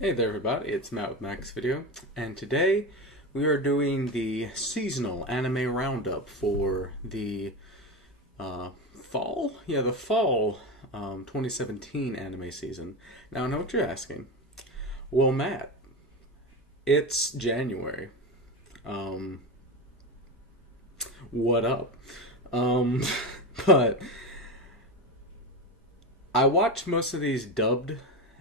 Hey there everybody, it's Matt with Max Video, and today we are doing the seasonal anime roundup for the fall? Yeah, the fall 2017 anime season. Now I know what you're asking. Well, Matt, it's January. Um, what up? Um, but I watch most of these dubbed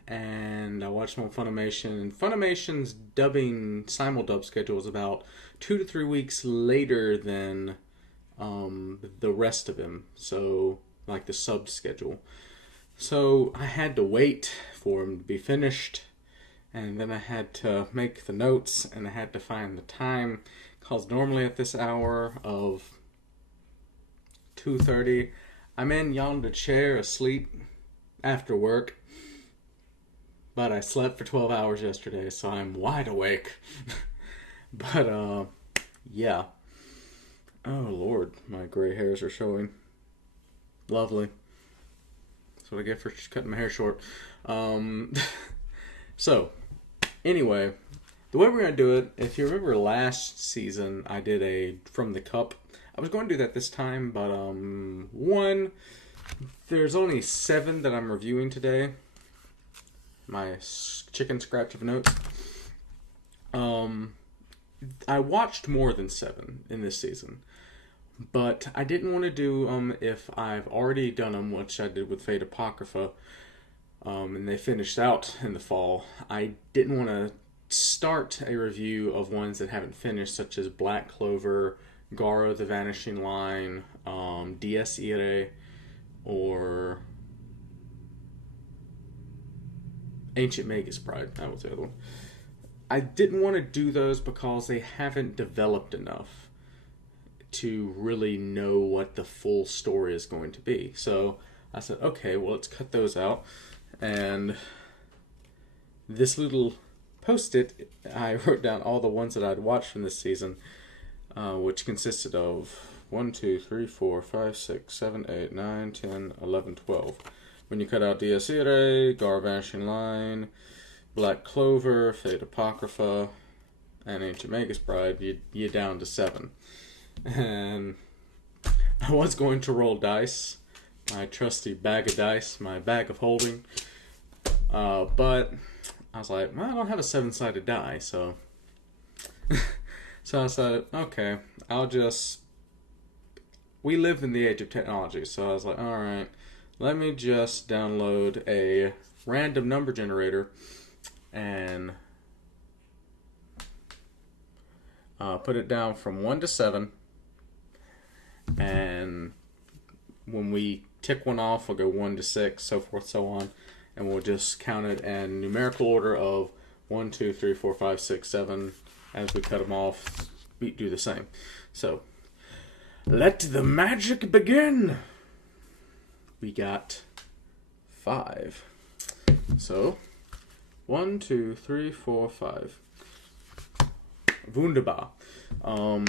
and I watched them on Funimation. And Funimation's dubbing simuldub schedule is about 2 to 3 weeks later than the rest of them. So, like the sub schedule. So I had to wait for them to be finished, and then I had to make the notes, and I had to find the time. Because normally at this hour of 2:30, I'm in yonder chair asleep after work. But I slept for 12 hours yesterday, so I'm wide awake. But, yeah. Oh, Lord, my gray hairs are showing. Lovely. That's what I get for cutting my hair short. So, anyway, the way we're going to do it, if you remember last season, I did a From the Cup. I was going to do that this time, but, there's only 7 that I'm reviewing today. My chicken scratch of notes. I watched more than 7 in this season, but I didn't want to do if I've already done them, which I did with Fate Apocrypha, and they finished out in the fall. I didn't want to start a review of ones that haven't finished, such as Black Clover, Garo the Vanishing Line, Dies Irae, or Ancient Magus Pride. That was the other one. I didn't want to do those because they haven't developed enough to really know what the full story is going to be. So I said, okay, well, let's cut those out. And this little post-it, I wrote down all the ones that I'd watched from this season, which consisted of 1, 2, 3, 4, 5, 6, 7, 8, 9, 10, 11, 12. When you cut out Dies Irae, Garo Vanishing Line, Black Clover, Fate Apocrypha, and Ancient Magus Bride, you're down to 7. And I was going to roll dice, my trusty bag of dice, my bag of holding, but I was like, well, I don't have a 7-sided die, so so I said, okay, we live in the age of technology, so I was like, alright, let me just download a random number generator and put it down from 1 to 7. And when we tick one off, we'll go 1 to 6, so forth, so on. And we'll just count it in numerical order of 1, 2, 3, 4, 5, 6, 7. As we cut them off, we do the same. So, let the magic begin! We got 5. So, 1, 2, 3, 4, 5. Wunderbar. Oh,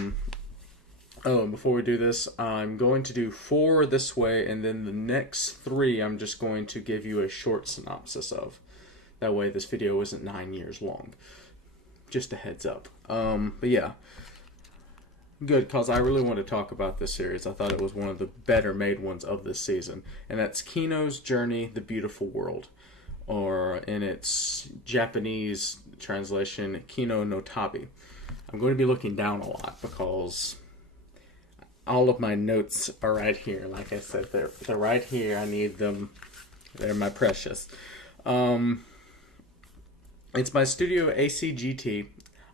and before we do this, I'm going to do 4 this way, and then the next 3 I'm just going to give you a short synopsis of. That way this video isn't 9 years long. Just a heads up. But yeah. Good, because I really want to talk about this series. I thought it was one of the better made ones of this season. And that's Kino's Journey, The Beautiful World. Or in its Japanese translation, Kino no Tabi. I'm going to be looking down a lot because all of my notes are right here. Like I said, they're right here. I need them. They're my precious. It's by Studio ACGT.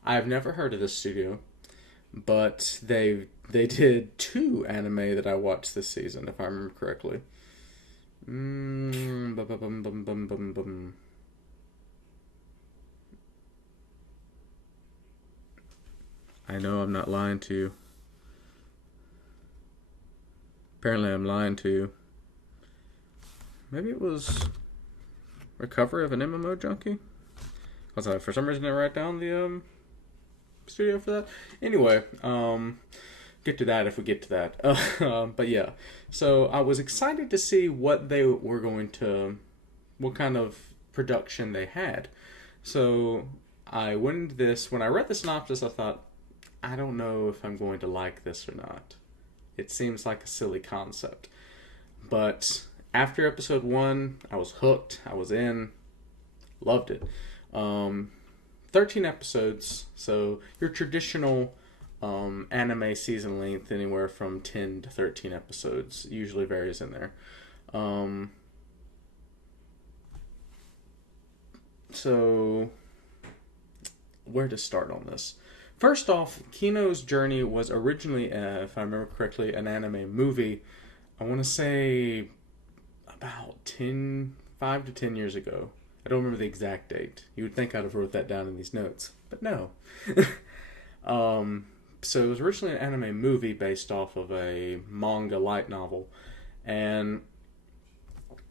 I've never heard of this studio. But they did 2 anime that I watched this season, if I remember correctly. I know I'm not lying to you. Apparently I'm lying to you. Maybe it was Recovery of an MMO Junkie? Because for some reason I didn't write down the studio for that. Anyway, get to that if we get to that. But yeah, so I was excited to see what they were going to, what kind of production they had. So I went into this. When I read the synopsis, I thought, I don't know if I'm going to like this or not. It seems like a silly concept. But after episode 1, I was hooked. I was in. Loved it. 13 episodes. So your traditional anime season length, anywhere from 10 to 13 episodes, usually varies in there. So, where to start on this? First off, Kino's Journey was originally, if I remember correctly, an anime movie. I want to say about 5 to 10 years ago. I don't remember the exact date. You would think I'd have wrote that down in these notes, but no. So it was originally an anime movie based off of a manga light novel, and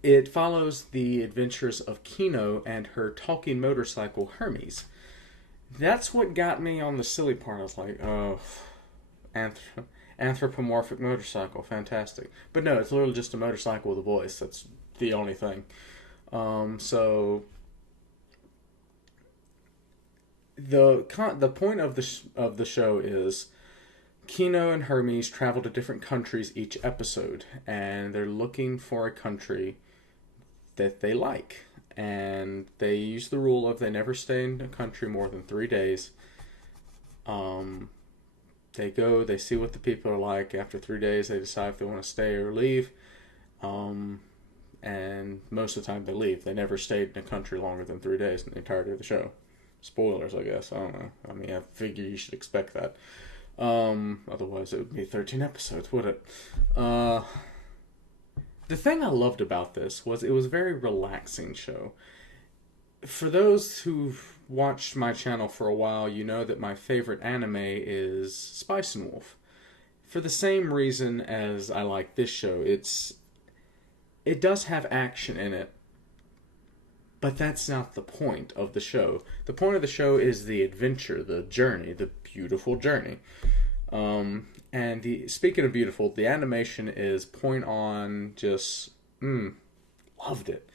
it follows the adventures of Kino and her talking motorcycle Hermes. That's what got me on the silly part. I was like, oh, anthropomorphic motorcycle, fantastic. But no, it's literally just a motorcycle with a voice. That's the only thing. So the point of the show is Kino and Hermes travel to different countries each episode, and they're looking for a country that they like. And they use the rule of they never stay in a country more than 3 days. They go, they see what the people are like. After 3 days, they decide if they want to stay or leave. And most of the time, they leave. They never stayed in a country longer than 3 days in the entirety of the show. Spoilers, I guess. I don't know. I mean, I figure you should expect that. Otherwise, it would be 13 episodes, would it? The thing I loved about this was it was a very relaxing show. For those who've watched my channel for a while, you know that my favorite anime is Spice and Wolf. For the same reason as I like this show, it does have action in it, but that's not the point of the show. The point of the show is the adventure, the journey, the beautiful journey. And speaking of beautiful, the animation is point on, just loved it.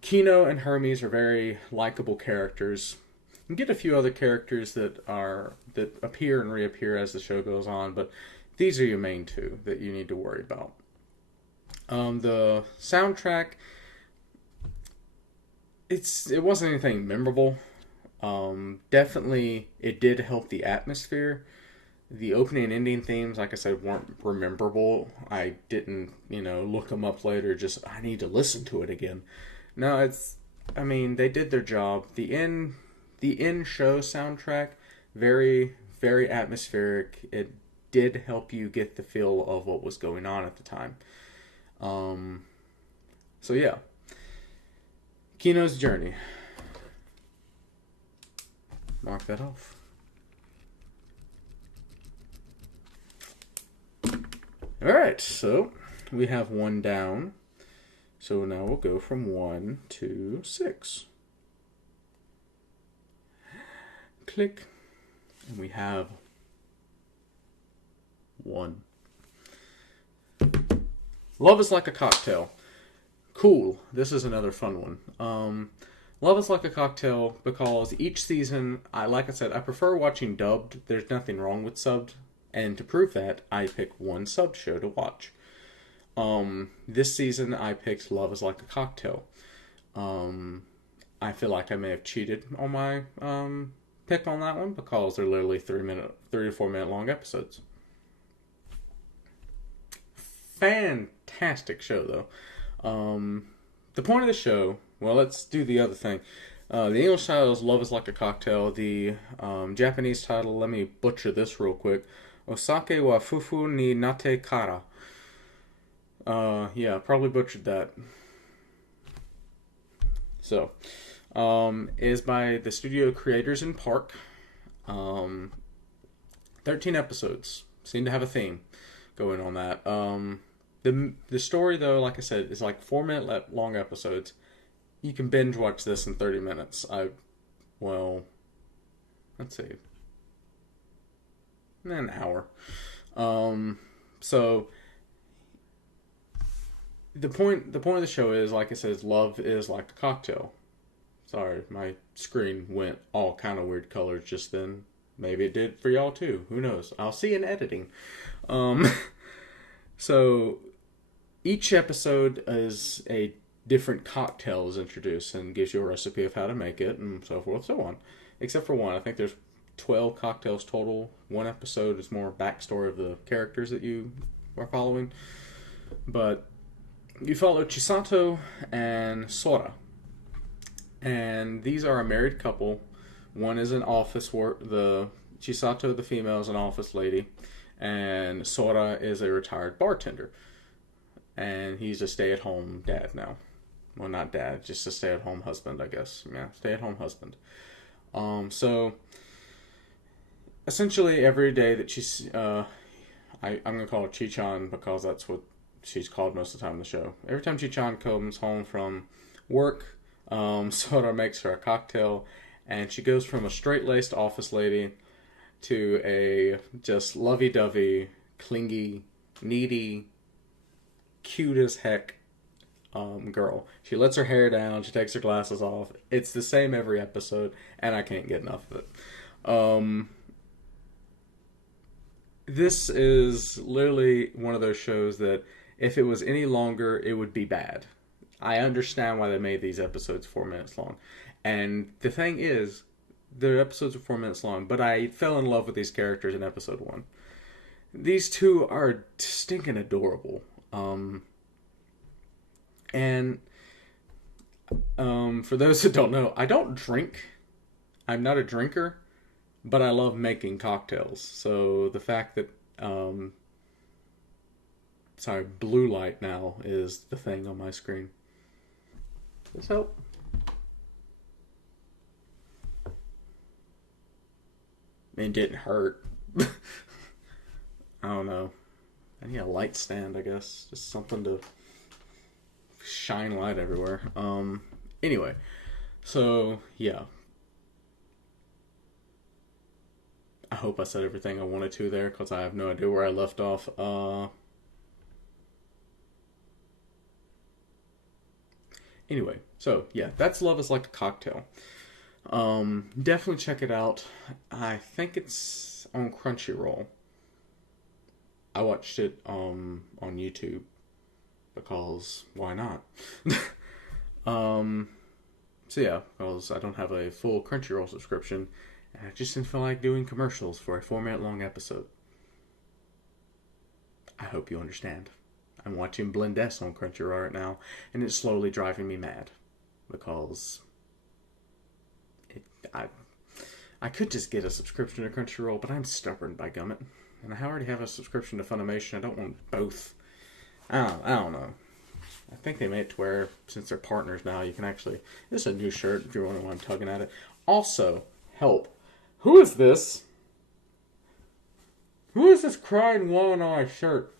Kino and Hermes are very likable characters. You get a few other characters that appear and reappear as the show goes on, but these are your main two that you need to worry about. The soundtrack, it wasn't anything memorable. Definitely, it did help the atmosphere. The opening and ending themes, like I said, weren't rememberable. I didn't, look them up later. Just, I need to listen to it again. No, they did their job. The end show soundtrack, very, very atmospheric. It did help you get the feel of what was going on at the time. So yeah. Kino's Journey. Mark that off. Alright, so we have one down. So now we'll go from 1 to 6. Click. And we have 1. Love is Like a Cocktail. Cool. This is another fun one. Love is Like a Cocktail because each season, like I said, I prefer watching dubbed. There's nothing wrong with subbed. And to prove that, I picked one sub show to watch. This season, I picked Love is Like a Cocktail. I feel like I may have cheated on my pick on that one because they're literally 3 to 4 minute long episodes. Fantastic show, though. The point of the show, well, let's do the other thing. The English title is Love is Like a Cocktail. The Japanese title, let me butcher this real quick. Osake wa fufu ni nate kara. Yeah, probably butchered that. So, is by the studio Creators in Park. 13 episodes. Seem to have a theme going on that. The story, though, like I said, is like 4 minute long episodes. You can binge watch this in 30 minutes. Let's see. An hour. So the point of the show is, like I said, love is like a cocktail. Sorry, my screen went all kind of weird colors just then. Maybe it did for y'all too. Who knows? I'll see in editing. Um, so each episode is a different cocktail is introduced and gives you a recipe of how to make it and so forth, so on. Except for one. I think there's 12 cocktails total. One episode is more backstory of the characters that you are following. But you follow Chisato and Sora. And these are a married couple. One is an office work. The Chisato, the female, is an office lady. And Sora is a retired bartender. And he's a stay-at-home dad now. Well, not dad, just a stay-at-home husband, I guess. Yeah, stay-at-home husband. So essentially every day that she's, I'm going to call her Chi-chan because that's what she's called most of the time in the show. Every time Chi-chan comes home from work, Sora makes her a cocktail, and she goes from a straight-laced office lady to a just lovey-dovey, clingy, needy, cute as heck girl. She lets her hair down, she takes her glasses off. It's the same every episode, and I can't get enough of it. This is literally one of those shows that if it was any longer, it would be bad. I understand why they made these episodes 4 minutes long. And the thing is, the episodes are 4 minutes long, but I fell in love with these characters in episode 1. These two are stinking adorable. And for those that don't know, I don't drink. I'm not a drinker, but I love making cocktails. So the fact that, blue light now is the thing on my screen. Does this help? It didn't hurt. I don't know. I need a light stand, I guess. Just something to shine light everywhere. Anyway. So, yeah. I hope I said everything I wanted to there, because I have no idea where I left off. Anyway, so, yeah. That's Love is Like a Cocktail. Definitely check it out. I think it's on Crunchyroll. I watched it on YouTube because why not? So yeah, because I don't have a full Crunchyroll subscription, and I just didn't feel like doing commercials for a 4-minute long episode. I hope you understand. I'm watching Blend S on Crunchyroll right now, and it's slowly driving me mad because I could just get a subscription to Crunchyroll, but I'm stubborn by gummit. And I already have a subscription to Funimation. I don't want both. I don't know. I think they made it to where, since they're partners now, you can actually... This is a new shirt, if you're wondering why I'm tugging at it. Also, help. Who is this? Who is this crying one-eye shirt?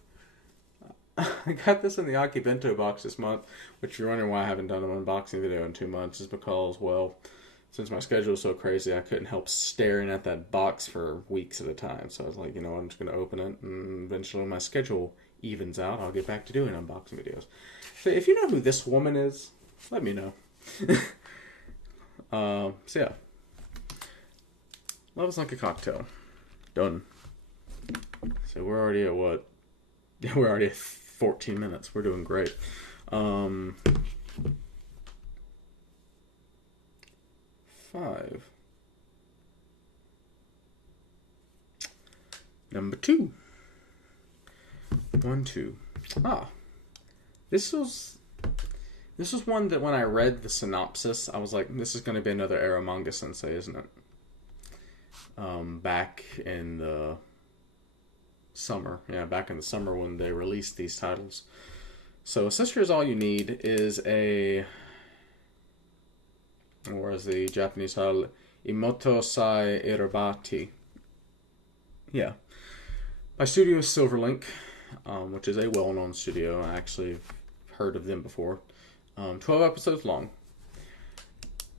I got this in the Aki Bento box this month, which you're wondering why I haven't done an unboxing video in 2 months, is because, well... Since my schedule is so crazy, I couldn't help staring at that box for weeks at a time. So I was like, I'm just going to open it, and eventually when my schedule evens out, I'll get back to doing unboxing videos. So if you know who this woman is, let me know. So yeah. Love is Like a Cocktail. Done. So we're already at what? We're already at 14 minutes. We're doing great. 5. Number 2. 1, 2. This was one that when I read the synopsis, I was like, this is going to be another Arrow manga sensei, isn't it? Back in the summer. Yeah, back in the summer when they released these titles. So, Sister Is All You Need is a... or as the Japanese title, Imoto Sai Irobati. Yeah. By Studio Silverlink, which is a well-known studio. I actually heard of them before. 12 episodes long.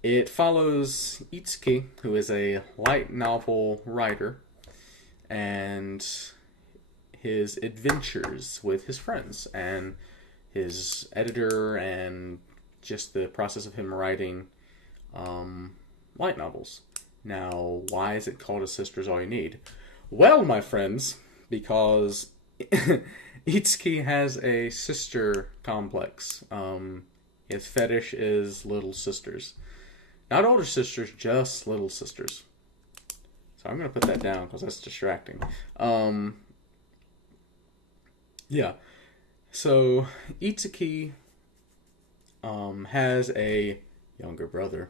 It follows Itsuki, who is a light novel writer, and his adventures with his friends, and his editor, and just the process of him writing light novels. Now, why is it called A Sister's All You Need? Well, my friends, because Itsuki has a sister complex. His fetish is little sisters. Not older sisters, just little sisters. So I'm going to put that down because that's distracting. Yeah. So Itsuki has a younger brother.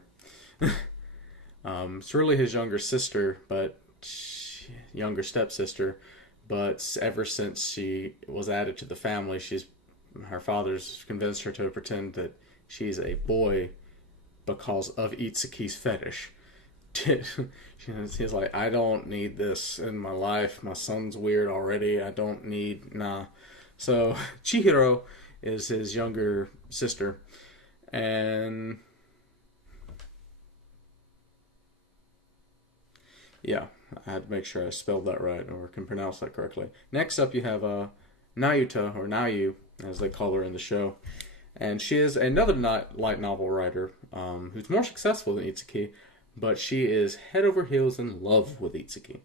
It's really his younger sister, but younger stepsister. But ever since she was added to the family, her father's convinced her to pretend that she's a boy because of Itsuki's fetish. He's like, I don't need this in my life. My son's weird already. I don't need, nah. So Chihiro is his younger sister. And yeah, I had to make sure I spelled that right or can pronounce that correctly. Next up, you have Nayuta, or Nayu, as they call her in the show. And she is another light novel writer who's more successful than Itsuki, but she is head over heels in love with Itsuki.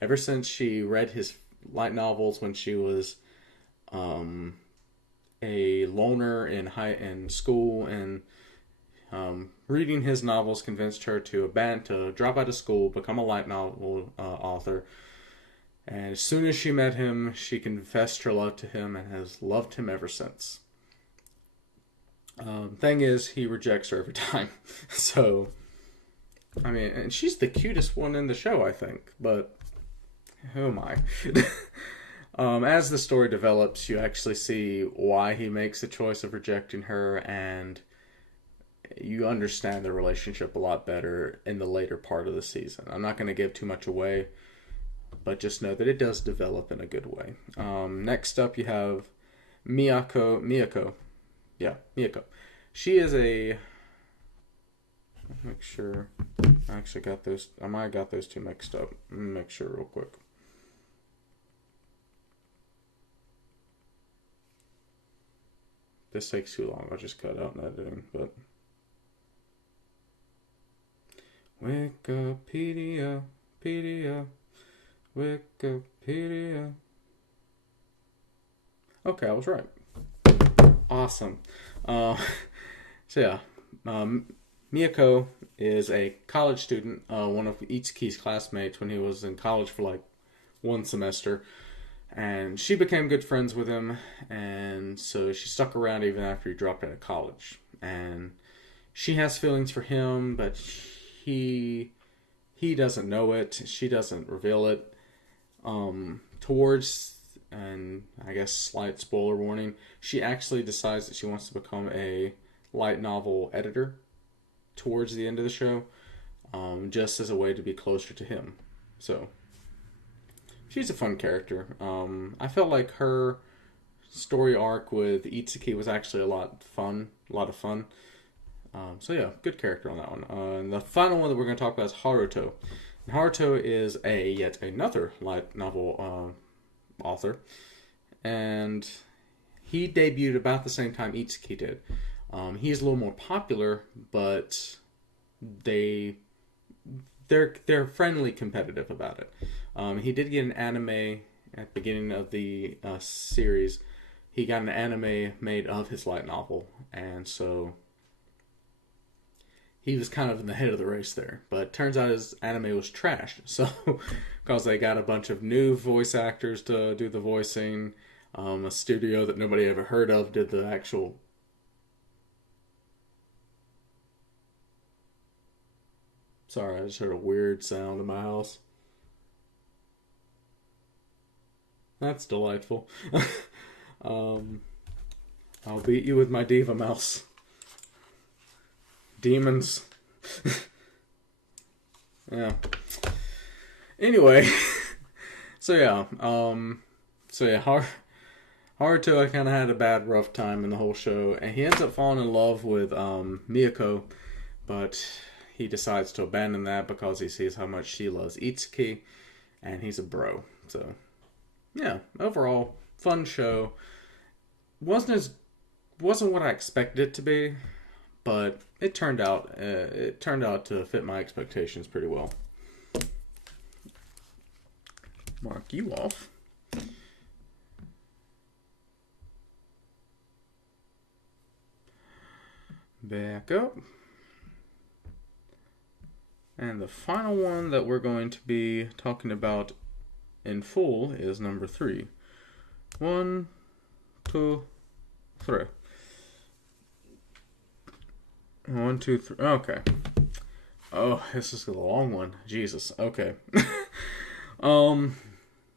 Ever since she read his light novels when she was a loner in school, and reading his novels convinced her to drop out of school, become a light novel author. And as soon as she met him, she confessed her love to him and has loved him ever since. Thing is, he rejects her every time. So, I mean, and she's the cutest one in the show, I think. But, who am I? As the story develops, you actually see why he makes the choice of rejecting her, and you understand their relationship a lot better in the later part of the season. I'm not going to give too much away, but just know that it does develop in a good way. Next up, you have Miyako. Yeah, Miyako. She is a... Make sure... I actually got those... I might have got those two mixed up. Let me make sure real quick. This takes too long. I'll just cut out in editing, but... Wikipedia, Wikipedia. Okay, I was right. Awesome. So yeah, Miyako is a college student, one of Itsuki's classmates when he was in college for like one semester. And she became good friends with him, and so she stuck around even after he dropped out of college. And she has feelings for him, but he doesn't know it. She doesn't reveal it. And I guess slight spoiler warning, she actually decides that she wants to become a light novel editor towards the end of the show, just as a way to be closer to him. So, she's a fun character. I felt like her story arc with Itsuki was actually a lot of fun. So yeah, good character on that one. And the final one that we're going to talk about is Haruto. And Haruto is yet another light novel author, and he debuted about the same time Itsuki did. He's a little more popular, but they're friendly competitive about it. He did get an anime at the beginning of the series. He got an anime made of his light novel, and so he was kind of in the head of the race there. But turns out his anime was trashed. So, because they got a bunch of new voice actors to do the voicing, a studio that nobody ever heard of did the actual... Sorry, I just heard a weird sound in my house. That's delightful. I'll beat you with my diva mouse. Demons. Yeah. Anyway, Haruto, I kind of had a bad, rough time in the whole show, and he ends up falling in love with Miyako, but he decides to abandon that because he sees how much she loves Itsuki, and he's a bro. So, yeah, overall, fun show. Wasn't what I expected it to be, but it turned out to fit my expectations pretty well. Mark you off. Back up. And the final one that we're going to be talking about in full is number 3. 1, 2, 3. 1, 2, 3. Okay. Oh, this is a long one. Jesus. Okay.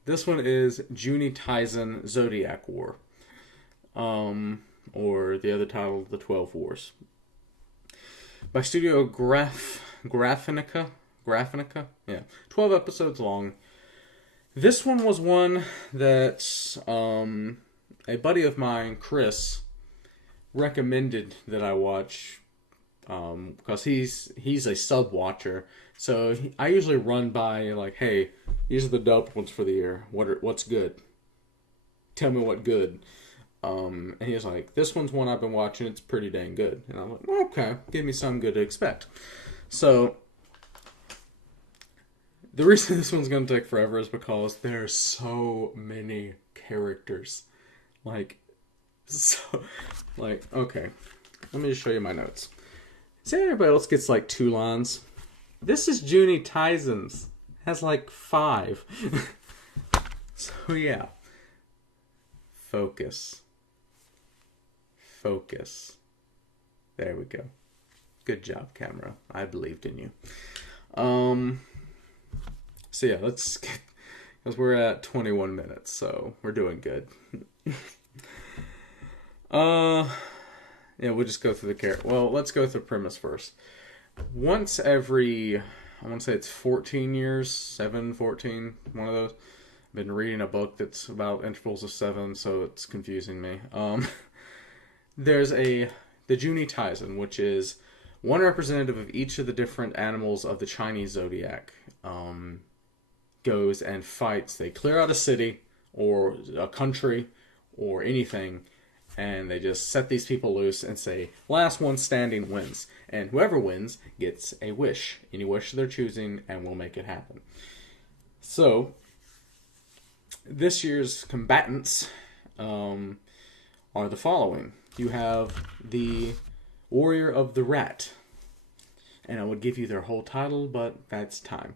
This one is Juni Taisen Zodiac War. Or the other title, The 12 Wars. By Studio Graphinica? Yeah. 12 episodes long. This one was one that a buddy of mine, Chris, recommended that I watch because he's a sub watcher. So I usually run by like, hey, these are the dubbed ones for the year. What's good? Tell me what good. And he was like, this one's one I've been watching. It's pretty dang good. And I'm like, okay, give me something good to expect. So the reason this one's going to take forever is because there's so many characters. Okay, let me just show you my notes. See, everybody else gets like 2 lines. This is Juni Taisen's. Has like 5. So yeah. Focus. There we go. Good job, camera. I believed in you. So yeah, let's get, because we're at 21 minutes, so we're doing good. Yeah, we'll just go through the character. Well, let's go through the premise first. Once every, I want to say it's 14 years, 7, 14, one of those. I've been reading a book that's about intervals of 7, so it's confusing me. There's the Juni Taisen, which is one representative of each of the different animals of the Chinese zodiac. Goes and fights. They clear out a city or a country or anything, and they just set these people loose and say, last one standing wins. And whoever wins gets a wish. Any wish they're choosing, and we'll make it happen. So, this year's combatants are the following. You have the Warrior of the Rat. And I would give you their whole title, but that's time.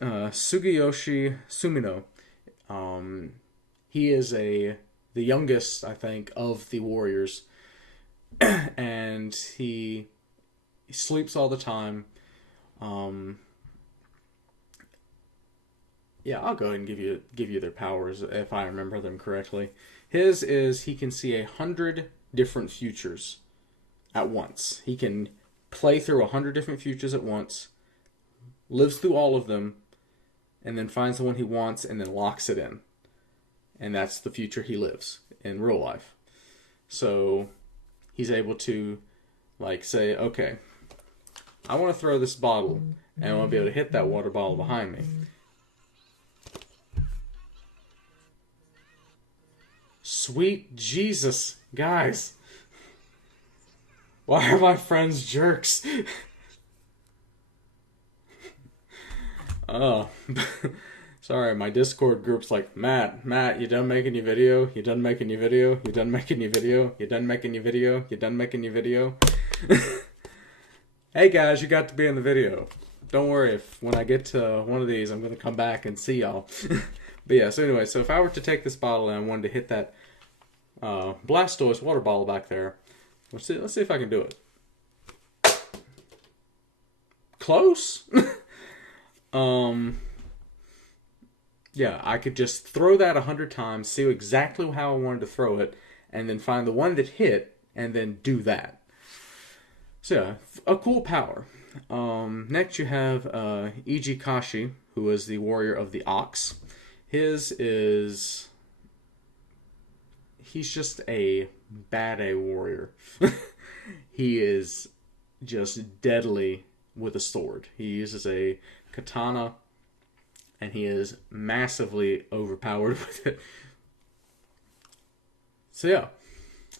Sugiyoshi Sumino. He is the youngest, I think, of the warriors. And he sleeps all the time. Yeah, I'll go ahead and give you their powers if I remember them correctly. His is he can see 100 different futures at once. He can play through 100 different futures at once, lives through all of them, and then finds the one he wants and then locks it in. And that's the future he lives in real life. So he's able to say, okay, I want to throw this bottle and I want to be able to hit that water bottle behind me. Sweet Jesus, guys. Why are my friends jerks? Oh, sorry, my Discord group's like, Matt, you done making your video? You done making your video? You done making your video? You done making your video? You done making your video? Hey guys, you got to be in the video. Don't worry, if when I get to one of these, I'm going to come back and see y'all. But yeah, so anyway, so if I were to take this bottle and I wanted to hit that Blastoise water bottle back there, let's see if I can do it. Close? Yeah, I could just throw that 100 times, see exactly how I wanted to throw it, and then find the one that hit, and then do that. So yeah, a cool power. Next you have Ijikashi, who is the warrior of the ox. His is... he's just a bad A warrior. He is just deadly with a sword. He uses a katana, and he is massively overpowered with it. So yeah.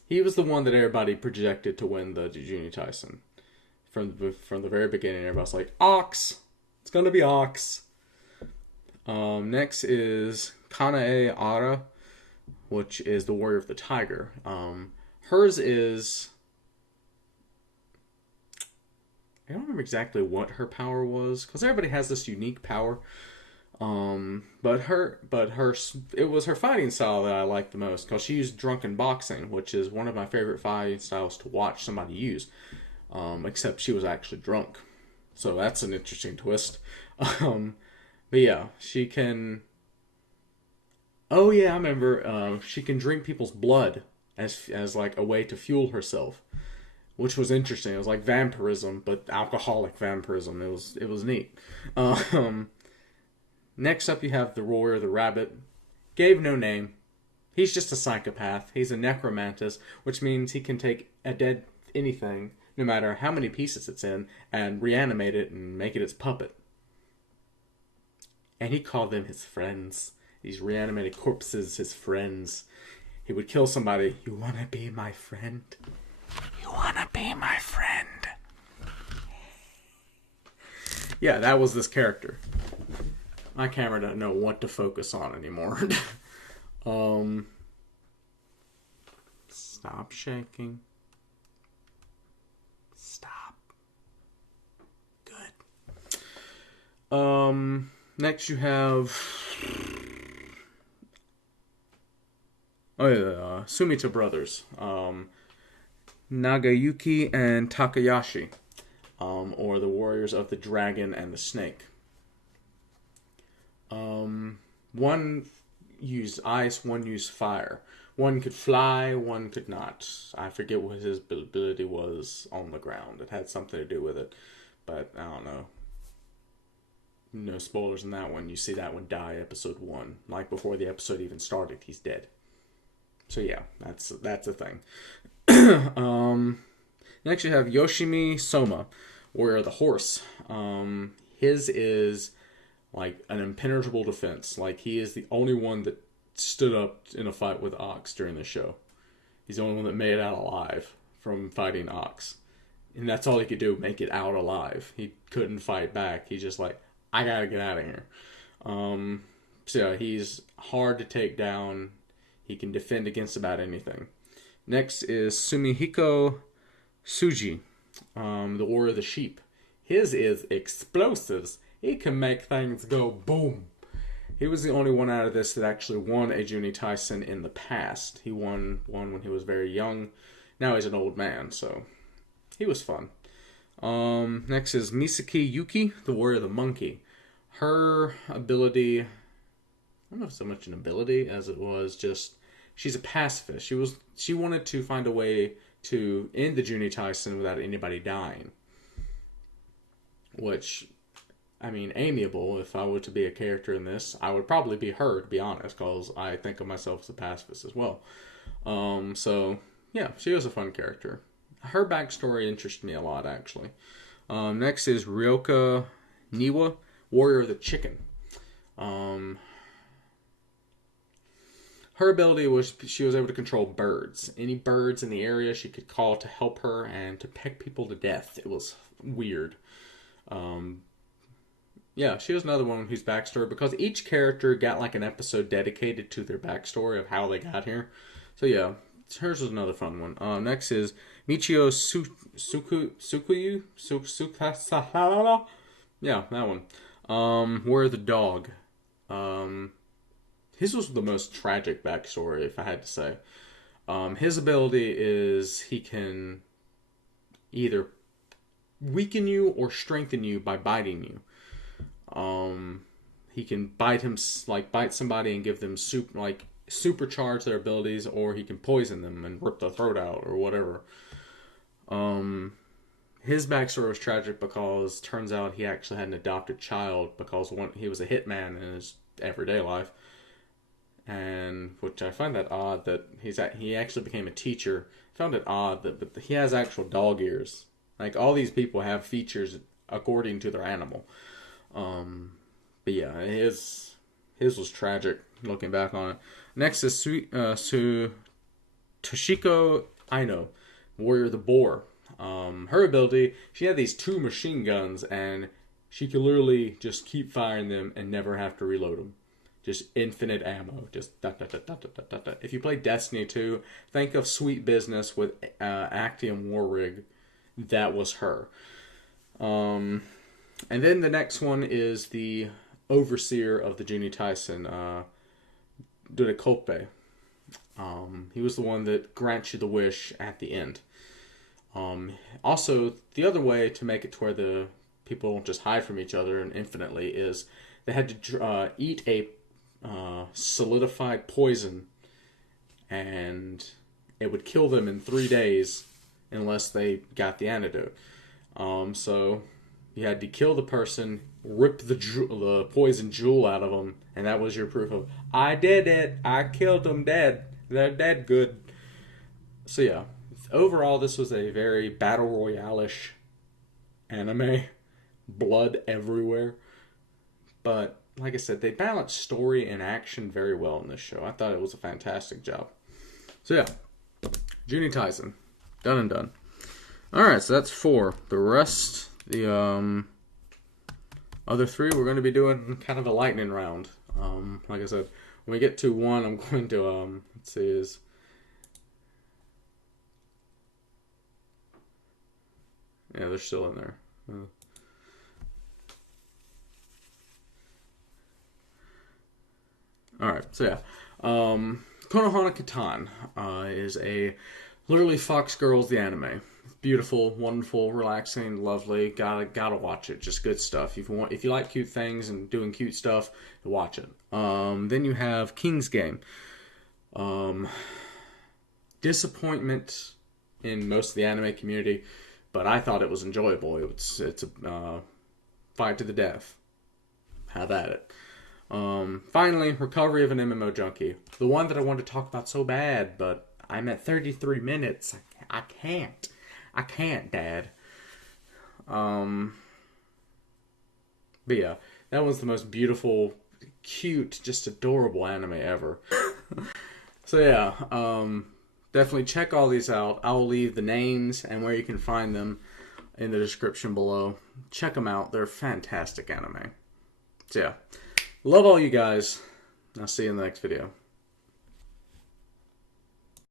He was the one that everybody projected to win the Juni Taisen. From the very beginning, everybody's like, Ox! It's gonna be Ox. Next is Kanae Ara, which is the Warrior of the Tiger. Hers is... I don't remember exactly what her power was, because everybody has this unique power. But it was her fighting style that I liked the most, because she used drunken boxing, which is one of my favorite fighting styles to watch somebody use. Except she was actually drunk, so that's an interesting twist. But yeah, she can. Oh yeah, I remember. She can drink people's blood as like a way to fuel herself, which was interesting. It was like vampirism, but alcoholic vampirism. It was neat. Next up, you have the Warrior the Rabbit. Gave no name. He's just a psychopath. He's a necromantis, which means he can take a dead anything, no matter how many pieces it's in, and reanimate it and make it its puppet. And he called them his friends. These reanimated corpses, his friends. He would kill somebody. You wanna be my friend? You wanna be my friend? Yeah, that was this character. My camera doesn't know what to focus on anymore. Stop shaking. Stop. Good. Next you have... Sumita Brothers. Nagayuki and Takayashi. Or the Warriors of the Dragon and the Snake. One used ice, one used fire. One could fly, one could not. I forget what his ability was on the ground. It had something to do with it, but I don't know. No spoilers in that one. You see that one die episode 1. Like before the episode even started, he's dead. So yeah, that's a thing. Next you have Yoshimi Soma, Warrior of the Horse. His is like an impenetrable defense. Like he is the only one that stood up in a fight with Ox during the show. He's the only one that made it out alive from fighting Ox. And that's all he could do, make it out alive. He couldn't fight back. He's just like, I gotta get out of here. So yeah, he's hard to take down. He can defend against about anything. Next is Sumihiko Tsuji, the Warrior of the Sheep. His is explosives. He can make things go boom. He was the only one out of this that actually won a Juni Taisen in the past. He won one when he was very young. Now he's an old man, so he was fun. Next is Misaki Yuki, the Warrior of the Monkey. Her ability, I don't know if so much an ability as it was just, she's a pacifist. She wanted to find a way to end the Juni Taisen without anybody dying. Which, I mean, amiable. If I were to be a character in this, I would probably be her, to be honest, because I think of myself as a pacifist as well. So, yeah, she was a fun character. Her backstory interested me a lot, actually. Next is Ryoka Niwa, Warrior of the Chicken. Her ability was she was able to control birds. Any birds in the area she could call to help her and to peck people to death. It was weird. Yeah, she was another one whose backstory, because each character got like an episode dedicated to their backstory of how they got here. So yeah, hers was another fun one. Next is Michio Sukuyu. Yeah, that one. Warrior the Dog. His was the most tragic backstory, if I had to say. His ability is he can either weaken you or strengthen you by biting you. He can bite somebody and give them supercharge their abilities, or he can poison them and rip their throat out or whatever. His backstory was tragic because turns out he actually had an adopted child because he was a hitman in his everyday life. And which I find that odd that he actually became a teacher. I found it odd that he has actual dog ears. Like all these people have features according to their animal. But yeah, his was tragic looking back on it. Next is Toshiko I know, Warrior the Boar. Her ability, she had these 2 machine guns, and she could literally just keep firing them and never have to reload them. Just infinite ammo. Just da, da, da, da, da, da, da. If you play Destiny 2, think of Sweet Business with Actium War Rig. That was her. And then the next one is the overseer of the Juni Taisen, Dudekope. He was the one that grants you the wish at the end. Also, the other way to make it to where the people don't just hide from each other and infinitely is they had to eat a solidified poison, and it would kill them in 3 days unless they got the antidote. So you had to kill the person, rip the poison jewel out of them, and that was your proof of, I did it, I killed them dead, they're dead good. So yeah, overall this was a very battle royale-ish anime, blood everywhere, but like I said, they balanced story and action very well in this show. I thought it was a fantastic job. So yeah, Juni Taisen, done and done. Alright, so that's 4. The rest, the other 3, we're going to be doing kind of a lightning round. Like I said, when we get to 1, I'm going to, let's see, is... Yeah, they're still in there. Alright, so yeah. Konohana Kitan is literally Fox Girls the anime. Beautiful, wonderful, relaxing, lovely. Gotta watch it. Just good stuff. If you like cute things and doing cute stuff, watch it. Then you have King's Game. Disappointment in most of the anime community, but I thought it was enjoyable. It's a fight to the death. Have at it. Finally, Recovery of an MMO Junkie. The one that I wanted to talk about so bad, but I'm at 33 minutes. I can't, Dad. But yeah, that was the most beautiful, cute, just adorable anime ever. So yeah, definitely check all these out. I will leave the names and where you can find them in the description below. Check them out. They're fantastic anime. So yeah, love all you guys. I'll see you in the next video.